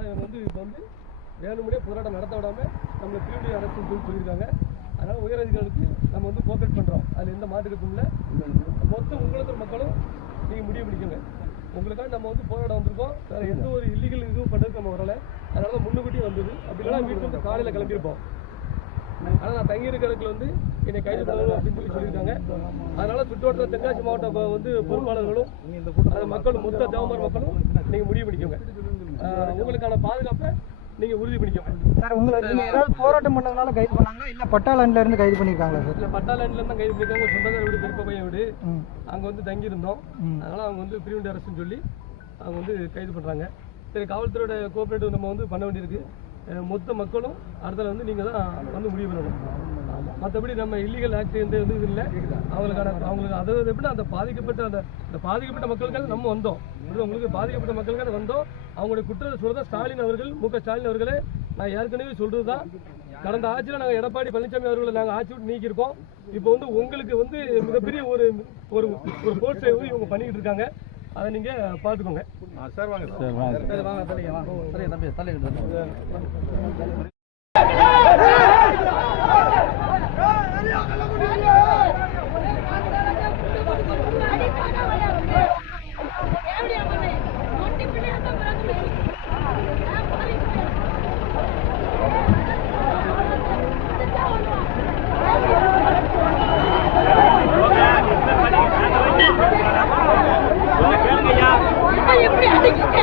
ஆனால் இவங்க வந்து இப்போ வந்து வேணுமுடியே போராட்டம் நடத்த விடாமல் நம்மளை திருடி அரசு சொல்லி சொல்லியிருக்காங்க. அதனால் உயரதிகாரிகளுக்கு நம்ம வந்து கோஆப்ரேட் பண்ணுறோம் அதில் எந்த மாட்டுக்கட்டும் இல்லை. மொத்த உங்களுக்கு மக்களும் நீங்கள் முடிவு பிடிக்குங்க உங்களுக்காக நம்ம வந்து போராட வந்திருக்கோம். வேறு எந்த ஒரு இல்லீகல் இதுவும் பண்ணுறதுக்கு நம்ம வரலை. அதனால தான் முன்னுக்கூட்டி வந்தது. அப்படி இல்லைனா வீட்டுக்கு வந்து காலையில் கிளம்பியிருப்போம். ஆனால் நான் தங்கியிருக்கிறதுக்கு வந்து என்னை கைது பண்ணணும் அப்படின்னு சொல்லி சொல்லியிருக்காங்க. அதனால் சுற்றுவட்டார தென்காசி மாவட்ட வந்து பொறுப்பாளர்களும் மக்களும் மொத்த தேவமார் மக்களும் நீங்கள் முடிவு பண்ணிக்கோங்க. உங்களுக்கான பாதுகாப்பை நீங்கள் உறுதி பண்ணிக்கோங்க. சார் உங்களை நீங்க ஏதாவது போராட்டம் பண்ணதுனால கைது பண்ணாங்களா? இல்ல பட்டாளன்ல இருந்து கைது பண்ணிருக்காங்களா சார்? இல்லை பட்டாளன்ல தான் கைது பண்ணிருக்காங்க. சொந்தக்கார வீடு பெரியப்பா பையன் வீடு. அங்கே வந்து தங்கி இருந்தோம். அதனால அவங்க வந்து பிரிவெண்ட் அரசுன்னு சொல்லி அவங்க வந்து கைது பண்ணுறாங்க சரி காவல்துறையோட கோஆப்ரேட்டிவ் நம்ம வந்து பண்ண வேண்டியிருக்கு. மொத்த மக்களும் அடுத்தல வந்து நீங்கள் தான் வந்து முடிவு பண்ணணும். மற்றபடி நம்ம இல்லீகல் ஆக்ட் எந்த இது இல்லை. அவங்களுக்கான அவங்களுக்கு அதாவது எப்படின்னா அந்த பாதிக்கப்பட்ட அந்த அந்த பாதிக்கப்பட்ட மக்களுக்காக நம்ம வந்தோம்? உங்களுக்கு பாதிக்கப்பட்ட மக்களுக்காக வந்தோம். அவங்களுடைய குற்றத்தை சொல்றதா ஸ்டாலின் அவர்கள் மு ஸ்டாலின் அவர்களே. நான் ஏற்கனவே சொல்றது தான் கடந்த ஆட்சியில் நாங்கள் எடப்பாடி பழனிசாமி அவர்களை நாங்கள் ஆட்சி விட்டு நீக்கியிருக்கோம். இப்போ வந்து உங்களுக்கு வந்து மிகப்பெரிய ஒரு ஒரு ஒரு போர்ட் வந்து இவங்க பண்ணிக்கிட்டு இருக்காங்க. அதை நீங்கள் பார்த்துக்கோங்க. சார் வாங்க சரி. வாங்க. தலைங்க வாங்க தம்பி தலைங்க எப்படி அடிக்கிட்டு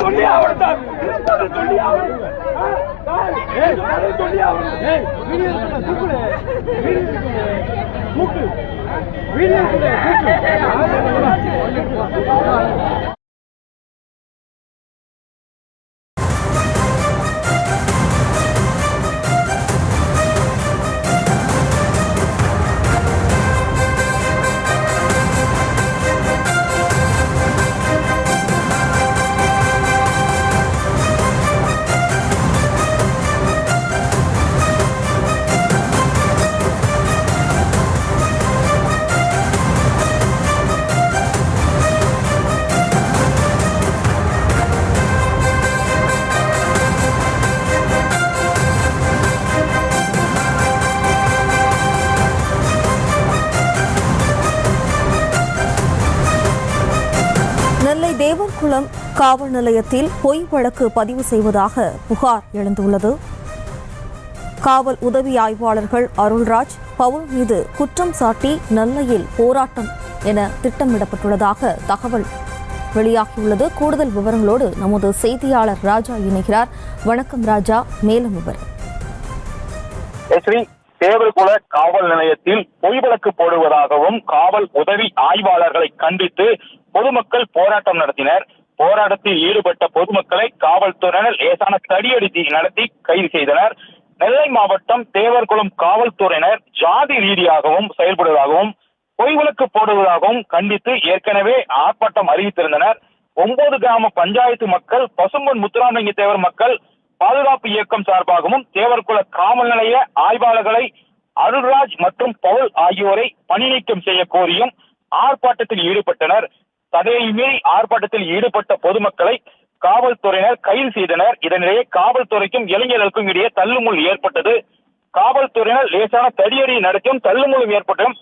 சொல்லி அவர்தான் இருப்பது சொல்லி அவர் சொல்லி அவர் வீடியோ வீடியோ நெல்லை தேவர்குளம் காவல் நிலையத்தில் பொய் வழக்கு பதிவு செய்வதாக புகார் எழுந்துள்ளது. காவல் உதவி ஆய்வாளர்கள் அருள்ராஜ் பவுல் மீது குற்றம் சாட்டி நெல்லையில் போராட்டம் என திட்டமிடப்பட்டுள்ளதாக தகவல் வெளியாகியுள்ளது. கூடுதல் விவரங்களோடு நமது செய்தியாளர் ராஜா இணைகிறார். வணக்கம் ராஜா மேலும் விவரம். தேவர்குல காவல் நிலையத்தில் பொய் வழக்கு போடுவதாகவும் காவல் உதவி ஆய்வாளர்களை கண்டித்து பொதுமக்கள் போராட்டம் நடத்தினர். போராட்டத்தில் ஈடுபட்ட பொதுமக்களை காவல்துறையினர் லேசான தடியடி நடத்தி கைது செய்தனர். நெல்லை மாவட்டம் தேவர்குளம் காவல்துறையினர் ஜாதி ரீதியாகவும் செயல்படுவதாகவும் பொய் விளக்கு போடுவதாகவும் கண்டித்து ஏற்கனவே ஆர்ப்பாட்டம் அறிவித்திருந்தனர். ஒன்பது கிராம பஞ்சாயத்து மக்கள் பசும்பொன் முத்துராமலிங்க தேவர் மக்கள் பாதுகாப்பு இயக்கம் சார்பாகவும் தேவர்குல காவல் நிலைய ஆய்வாளர்களை அருள்ராஜ் மற்றும் பவுல் ஆகியோரை பணி நீக்கம் செய்ய கோரியும் ஆர்ப்பாட்டத்தில் ஈடுபட்டனர். தடையை மீறி ஆர்ப்பாட்டத்தில் ஈடுபட்ட பொதுமக்களை காவல்துறையினர் கைது செய்தனர். இதனிடையே காவல்துறைக்கும் இளைஞர்களுக்கும் இடையே தள்ளுமுள் ஏற்பட்டது. காவல்துறையினர் லேசான தடியடி நடத்தியும் தள்ளுமுள்ளும் ஏற்பட்டும்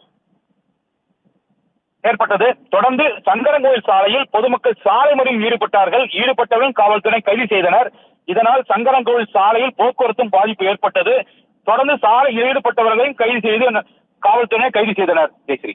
ஏற்பட்டது. தொடர்ந்து சங்கரங்கோயில் சாலையில் பொதுமக்கள் சாலை மறியல் ஈடுபட்டார்கள். ஈடுபட்டவர்கள் காவல்துறை கைது செய்தனர். இதனால் சங்கரங்கோயில் சாலையில் போக்குவரத்தும் பாதிப்பு ஏற்பட்டது. தொடர்ந்து சாலையில் ஈடுபட்டவர்களையும் கைது செய்து காவல்துறையினர் கைது செய்தனர். ஜெயஸ்ரீ.